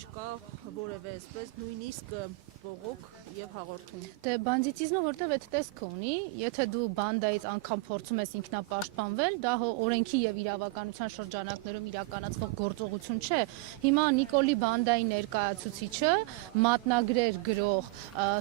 Չկա որևէ այսպես նույնիսկ բողոք եւ հաղորդում։ Դե բանդիտիզմը որտեվ այդ տեսքը ունի, եթե դու բանդայից անգամ փորձում ես ինքնապաշտպանվել, դա օրենքի եւ իրավականության շրջանակներում իրականացվող գործողություն չէ։ Հիմա Նիկոլի բանդայի ներկայացուցիչը մատնագրեր գրող,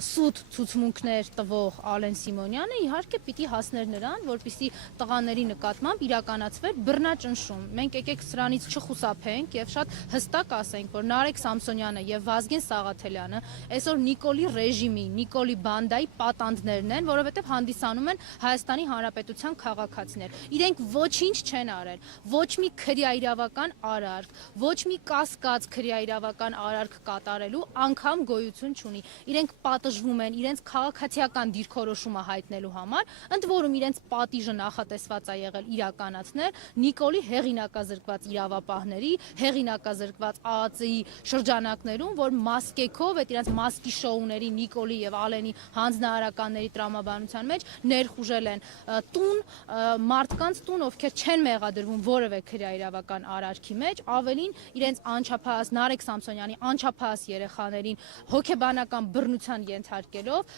սուտ ցուցմունքներ տվող Ալեն Սիմոնյանը իհարկե պիտի հասներ նրան, որպեսզի տղաների նկատմամբ իրականացվեր բռնաճնշում։ Մենք եկեք սրանից չխուսափենք եւ շատ հստակ ասենք, որ Նարեկ Սամսոնյանը եւ Վազգեն Սաղաթելյանը այսօր Նիկոլի ռեժիմի, Նիկոլի բանդայի պատանդներն են, որովհետև հանդիսանում են Հայաստանի Հանրապետության քաղաքացիներ։ Իրենք ոչինչ չեն արել, ոչ մի քրեաիրավական արարք, ոչ մի կասկած քրեաիրավական արարք կատարելու անգամ գոյություն չունի։ Իրենք պատժվում են իրենց քաղաքացիական դիրքորոշումը հայտնելու համար, ընդ որում իրենց պատիժը նախատեսված է եղել իրականացնել Նիկոլի հեղինակազրկված իրավապահների, հեղինակազրկված ԱԱԾ-ի շրջանակներում, որ մասկեքով այդ իրենց մասկի շոուների Նիկոլի եւ Ալենի հանձնարարականների տրամաբանության մեջ ներխուժել են տուն, մարդկանց տուն, ովքեր չեն մեղադրվում որևէ քրեաիրավական արարքի մեջ, ավելին իրենց անչափահաս Նարեկ Սամսոնյանի անչափահաս երեխաներին հոգեբանական բռնության ենթարկելով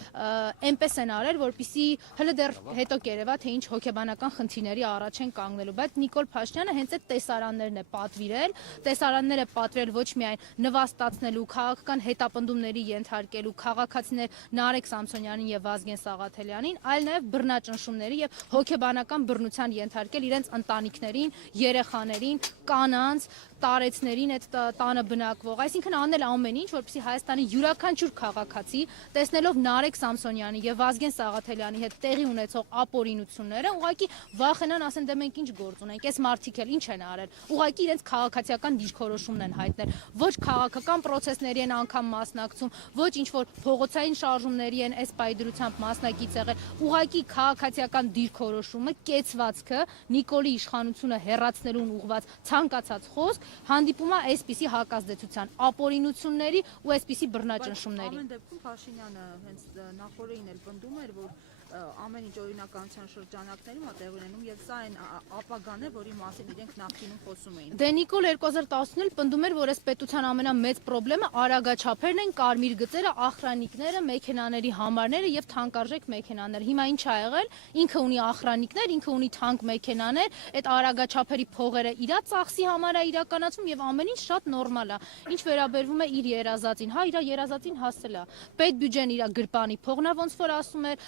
այնպես են արել, որպեսզի հələ դեռ հետո կերևա թե ինչ հոգեբանական խնդիրների առաջ են կանգնելու, բայց Նիկոլ Փաշինյանը հենց այդ տեսարաններն է պատվիրել, տեսարաններ է պատվիրել ոչ միայն նվաստացնելու, քաղաքական հետապնդումների ենթարկելու քաղաքացիներ Նարեկ Սամսոնյանին եւ Վազգեն Սաղաթելյանին, այլ նաեւ բռնաճնշումների եւ հոգեբանական բռնության ենթարկել իրենց ընտանիքներին, երեխաներին, կանանց, տարեցներին, այդ տանը բնակվող, այսինքն անել ամեն ինչ, որպեսզի Հայաստանի յուրաքանչյուր քաղաքացի, տեսնելով Նարեկ Սամսոնյանի եւ Վազգեն Սաղաթելյանի հետ տեղի ունեցող ապօրինությունները, ուղղակի վախենան, ասեն դե մենք ինչ գործ ունենք, այս մարդիկ էլ ինչ են արել, ուղղակի իրենց քաղաքացիական դիրքորոշումն են հայտնել, ոչ քաղաքական process-ների են անգամ մասնակցում, ոչ ինչ որ փողոցային շարժումների են այս պայդրությամբ մասնակից եղել, ուղղակի քաղաքացիական դիրքորոշումը, կեցվածքը, Նիկոլի իշխանությունը հեռացնելուն ուղղված ցանկացած խոսք հանդիպում է այսպիսի հակազդեցության, ապօրինությունների ու այսպիսի բռնաճնշումների։ Ամեն դեպքում Փաշինյանը հենց նախորդին էլ պնդում էր, որ ամեն ինչ օրինականության շրջանակներում է տեղի ունենում եւ սա այն ապագան է, որի մասին իրենք նախկինում խոսում էին։ Դե Նիկոլ 2019-ին պնդում էր, որ այս պետության ամենամեծ խնդրեմը արագաչափերն են, կարմիր գծերը, ախրանիկները, մեքենաների համարները եւ թանկարժեք մեքենաներ։ Հիմա ինչ ա եղել։ Ինքը ունի ախրանիկներ, ինքը ունի թանկ մեքենաներ, այդ արագաչափերի փողերը իրա ծախսի համար է իրականացում եւ ամեն ինչ շատ նորմալ է։ Ինչ վերաբերվում է իր երազածին, հա իր երազածին հասել է։ Պետբյուջեն իր գրպանի փողն է, ոնց որ ասում էր,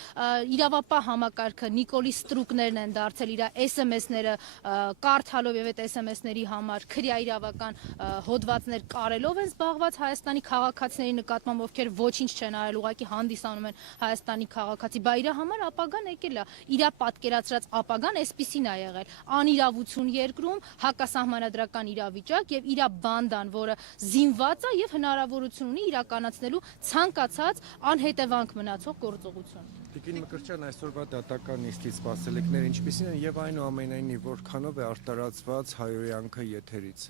իրավապահ համակարգը Նիկոլի ստրուկներն են դարձել իր SMS-ները կարդալով եւ այդ SMS-ների համար քրեաիրավական հոդվածներ կարելով են զբաղված Հայաստանի քաղաքացիների նկատմամբ, ովքեր ոչինչ չեն արել, ուղղակի հանդիսանում են Հայաստանի քաղաքացի, բա իր համար ապագան եկել է, իր պատկերացրած ապագան այսպիսին է եղել, անիրավություն երկրում, հակասահմանադրական իրավիճակ եւ իր բանդան, որը զինված է եւ հնարավորություն ունի իրականացնելու ցանկացած անհետևանք մնացող գործողություն։ Տիկին Մկրտչյան, այսօրվա դատական նիստից սպասելիքները ինչպիսին են եւ այնուամենայնիվ որքանով է արտարացված հայոյանքը եթերից։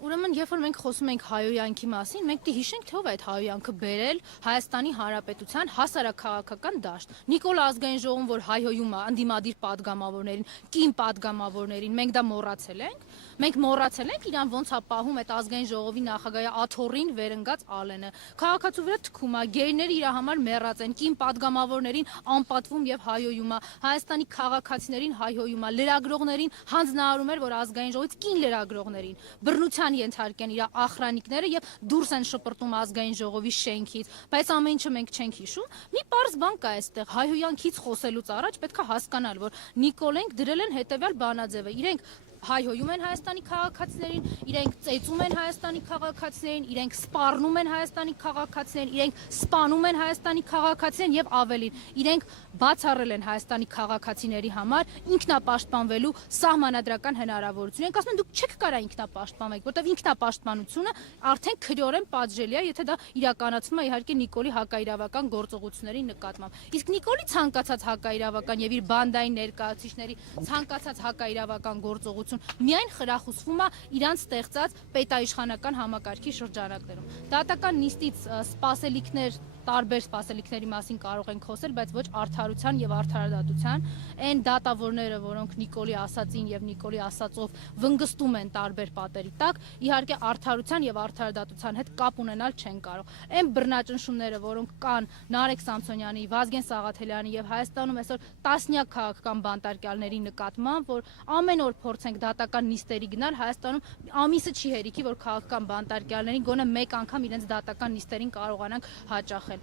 Ուրեմն, երբ որ մենք խոսում ենք հայոյանքի մասին, մենք դե հիշենք թե ով է այդ հայոյանքը բերել Հայաստանի Հանրապետության հասարակաքաղաքական դաշտ։ Նիկոլ ազգային ժողովում, որ հայհոյում է ընդդիմադիր падգամավորներին, կին падգամավորներին, մենք դա մոռացել ենք։ Մենք մոռացել ենք իրան ոնց է պահում այդ ազգային ժողովի նախագահի աթոռին վերընկած Ալենը։ Քաղաքացու վրա թքում է, գերիները իր համար մեռած են, կին падգամավորներին անպատվում եւ հայհոյում է, Հայաստանի քաղաքացիներին հայհոյում է, լրագրողներին հանձնարարում էր, որ ազգային ժողովից կին լրագրողներին բռնության ենթարկեն իր ախրանիկները եւ դուրս են շպրտում ազգային ժողովի շենքից, բայց ամեն ինչը մենք չենք հիշում։ Մի պարզ բան կա այստեղ, հայհոյանքից խոսելուց առաջ պետք է հասկանալ, որ Նիկոլենք դրել են հետեւյալ բանաձևը, իրենք հայհոյում են Հայաստանի քաղաքացիներին, իրենք ծեծում են Հայաստանի քաղաքացիներին, իրենք սպառնում են Հայաստանի քաղաքացիներին, իրենք սպանում են Հայաստանի քաղաքացիներին եւ ավելին, իրենք բացառել են Հայաստանի քաղաքացիների համար ինքնապաշտպանվելու սահմանադրական հնարավորություն։ Իրենք ասում են դուք չեք կարող ինքնապաշտպանվել, որտեղ ինքնապաշտպանությունը արդեն քրեորեն պատժելի է, եթե դա իրականացվում է իհարկե Նիկոլի հակաիրավական գործողությունների նկատմամբ։ Իսկ Նիկոլի ցանկացած հակաիրավական եւ իր բանդային ներկայացուցիչների ցանկացած հակաիրավական գործողություն միայն խրախուսվում է իրանց ստեղծած պետաիշխանական համակարգի շրջանակներում։ Դատական նիստից սպասելիքներ տարբեր սպասելիքների մասին կարող ենք խոսել, բայց ոչ արդարության եւ արդարադատության։ Այն դատավորները, որոնք Նիկոլի ասածին եւ Նիկոլի ասածով վնգստում են տարբեր պատերի տակ, իհարկե արդարության եւ արդարադատության հետ կապ ունենալ չեն կարող։ Այն բռնաճնշումները, որոնք կան Նարեկ Սամսոնյանի, Վազգեն Սաղաթելյանի եւ Հայաստանում այսօր տասնյակ քաղաքական բանտարկյալների նկատմամբ, որ ամեն օր փորձենք դատական նիստերի գնալ, Հայաստանում ամիսը չի հերիքի, որ քաղաքական բանտարկյալներին գոնե մեկ անգամ իրենց դատական նիստերին կարողանանք հաճախել։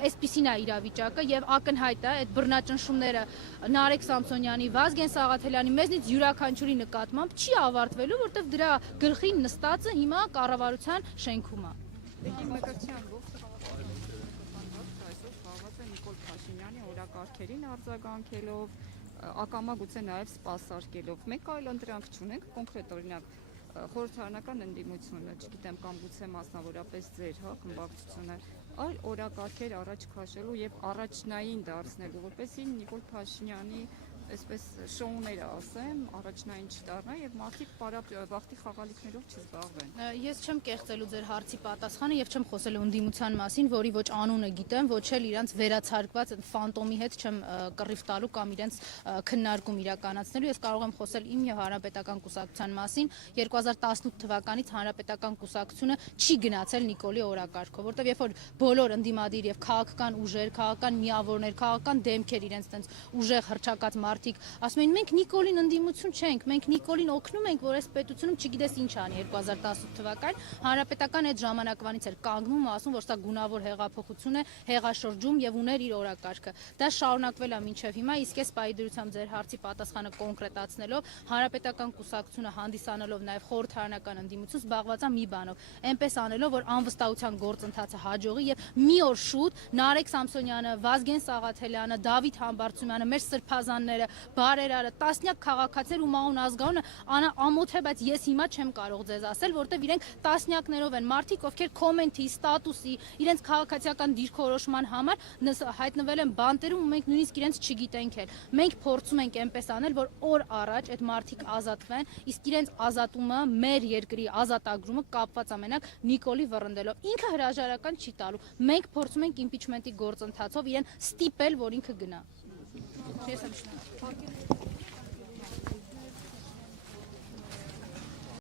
Այսպիսին է իրավիճակը եւ ակնհայտ է այդ բռնաճնշումները Նարեկ Սամսոնյանի, Վազգեն Սաղաթելյանի, մեզնից յուրաքանչյուրի նկատմամբ չի ավարտվելու, որտեղ դրա գլխին նստածը հիմա կառավարության շենքում է։ Մկրտչյան ողջ այսօր զբաղված է Նիկոլ Փաշինյանի օրակարգերին արձագանքելով, ակամա գուցե նաև սպասարկելով։ Մենք այլ ընտրանք չունենք, կոնկրետ օրինակ խորհրդարանական ընդդիմությունը, չգիտեմ, կամ գուցե մասնավորապես ձեր խմբակցությունը, այլ օրակարգեր առաջ քաշելու եւ առաջնային դարձնելու, որպեսզի Նիկոլ Փաշինյանի այսպես շոուները ասեմ, առաջնային չդառնա եւ մարդիկ վախտի խաղալիքներով չզբաղվեն։ Ես չեմ կեղծելու ձեր հարցի պատասխանը եւ չեմ խոսելու ընդդիմության մասին, որի ոչ անունը գիտեմ, ոչ էլ իրանց վերացարկված ֆանտոմի հետ չեմ կռիվ տալու կամ իրենց քննարկում իրականացնելու։ Ես կարող եմ խոսել իմ եւ Հանրապետական կուսակցության մասին։ 2018 թվականից Հանրապետական կուսակցությունը չի գնացել Նիկոլի օրակարգով, որտեղ երբ որ բոլոր ընդդիմադիր եւ քաղաքական ուժեր, քաղաքական միավորներ, քաղաքական դեմքեր իրենց տենց ուժեղ հռչակած ասում են մենք Նիկոլին ընդդիմություն չենք, մենք Նիկոլին օգնում ենք, որ այս պետությունում չգիտես ինչ անի 2018 թվականին Հանրապետական այդ ժամանակվանից էր կանգնում ու ասում, որ սա գունավոր հեղափոխություն է, հեղաշրջում եւ ուներ իր օրակարգը։ Դա շարունակվել է մինչեւ հիմա, իսկ այս պայդրությամբ ձեր հարցի պատասխանը կոնկրետացնելով Հանրապետական կուսակցությունը հանդիսանալով նաեւ խորհրդարանական ընդդիմություն զբաղված է մի բանով, այնպես անելով, որ անվստահության գործընթացը հաջողի եւ մի օր շուտ Նարեկ Սամսոնյանը, Վազգեն Սաղաթելյանը, Դավիթ Համբարձումյանը, մեր սրբազանները, բարերարը, տասնյակ քաղաքացիներ ու Մանուկ ազգանունը ամոթ է, բայց ես հիմա չեմ կարող ձեզ ասել, որտեվ իրենք տասնյակներով են մարդիկ, ովքեր կոմենտի, ստատուսի, իրենց քաղաքացիական դիրքորոշման համար հայտնվել են բանտերում ու մենք նույնիսկ իրենց չգիտենք էլ։ Մենք փորձում ենք այնպես անել, որ օր առաջ այդ մարդիկ ազատվեն, իսկ իրենց ազատումը, մեր երկրի ազատագրումը կապված ամենակ Նիկոլի վռնդելով։ Ինքը հրաժարական չի տալու։ Մենք փորձում ենք իմպիչմենտի գործընթացով իրեն ստիպել, որ ինքը գնա։ Ես եմ շնորհակալ։